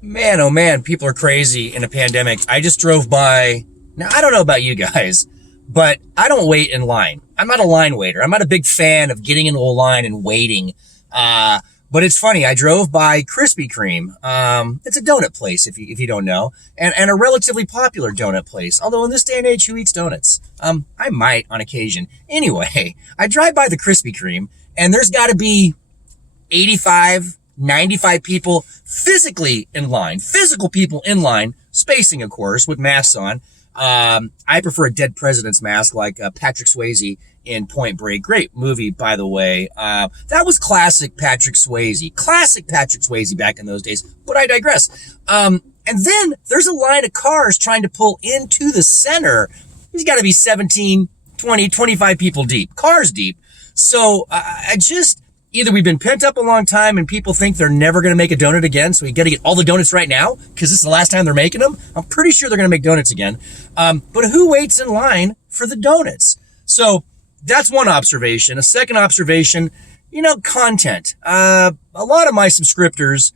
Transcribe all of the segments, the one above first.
Man, oh man, people are crazy in a pandemic. I just drove by. Now, I don't know about you guys, but I don't wait in line. I'm not a line waiter. I'm not a big fan of getting into a line and waiting. But it's funny. I drove by Krispy Kreme. It's a donut place, if you don't know, and a relatively popular donut place. Although in this day and age, who eats donuts? I might on occasion. Anyway, I drive by the Krispy Kreme, and there's got to be 85, 95 people physically in line, physical people in line, spacing, of course, with masks on. I prefer a dead president's mask like Patrick Swayze in Point Break. Great movie, by the way. That was classic Patrick Swayze. Classic Patrick Swayze back in those days, but I digress. And then there's a line of cars trying to pull into the center. There's got to be 17, 20, 25 people deep, cars deep. So I just... Either we've been pent up a long time and people think they're never going to make a donut again, so we got to get all the donuts right now because this is the last time they're making them. I'm pretty sure they're going to make donuts again. But who waits in line for the donuts? So that's one observation. A second observation, content. A lot of my subscriptors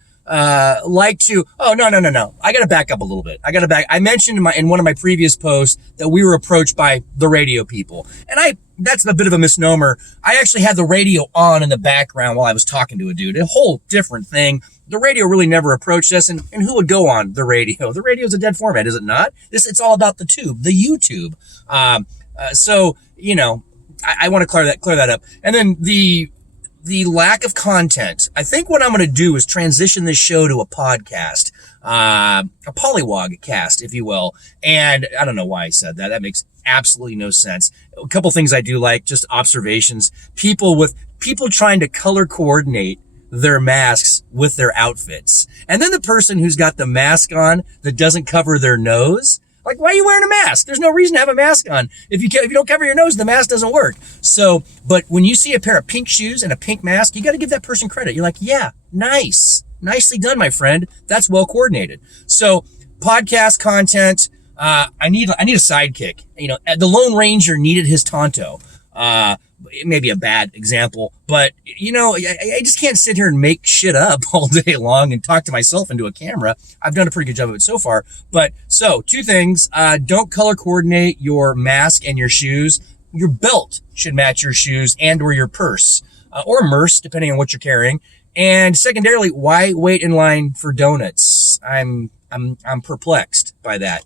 like to, no. I got to back up a little bit. I mentioned in one of my previous posts that we were approached by the radio people. And that's a bit of a misnomer. I actually had the radio on in the background while I was talking to a dude. A whole different thing. The radio really never approached us. And who would go on the radio? The radio is a dead format, is it not? It's all about the tube, the YouTube. So, I want to clear that up. And then the lack of content. I think what I'm going to do is transition this show to a podcast, a polywog cast, if you will. And I don't know why I said that. That makes absolutely no sense. A couple things I do like, just observations. People trying to color coordinate their masks with their outfits. And then the person who's got the mask on that doesn't cover their nose. Like, why are you wearing a mask? There's no reason to have a mask on. If you don't cover your nose, the mask doesn't work. So, but when you see a pair of pink shoes and a pink mask, you got to give that person credit. You're like, yeah, nice. Nicely done, my friend. That's well coordinated. So, podcast content, I need a sidekick. The Lone Ranger needed his Tonto. It may be a bad example, but I just can't sit here and make shit up all day long and talk to myself into a camera. I've done a pretty good job of it so far. But so 2 things, don't color coordinate your mask and your shoes. Your belt should match your shoes and or your purse, or merce, depending on what you're carrying. And secondarily, why wait in line for donuts? I'm perplexed by that.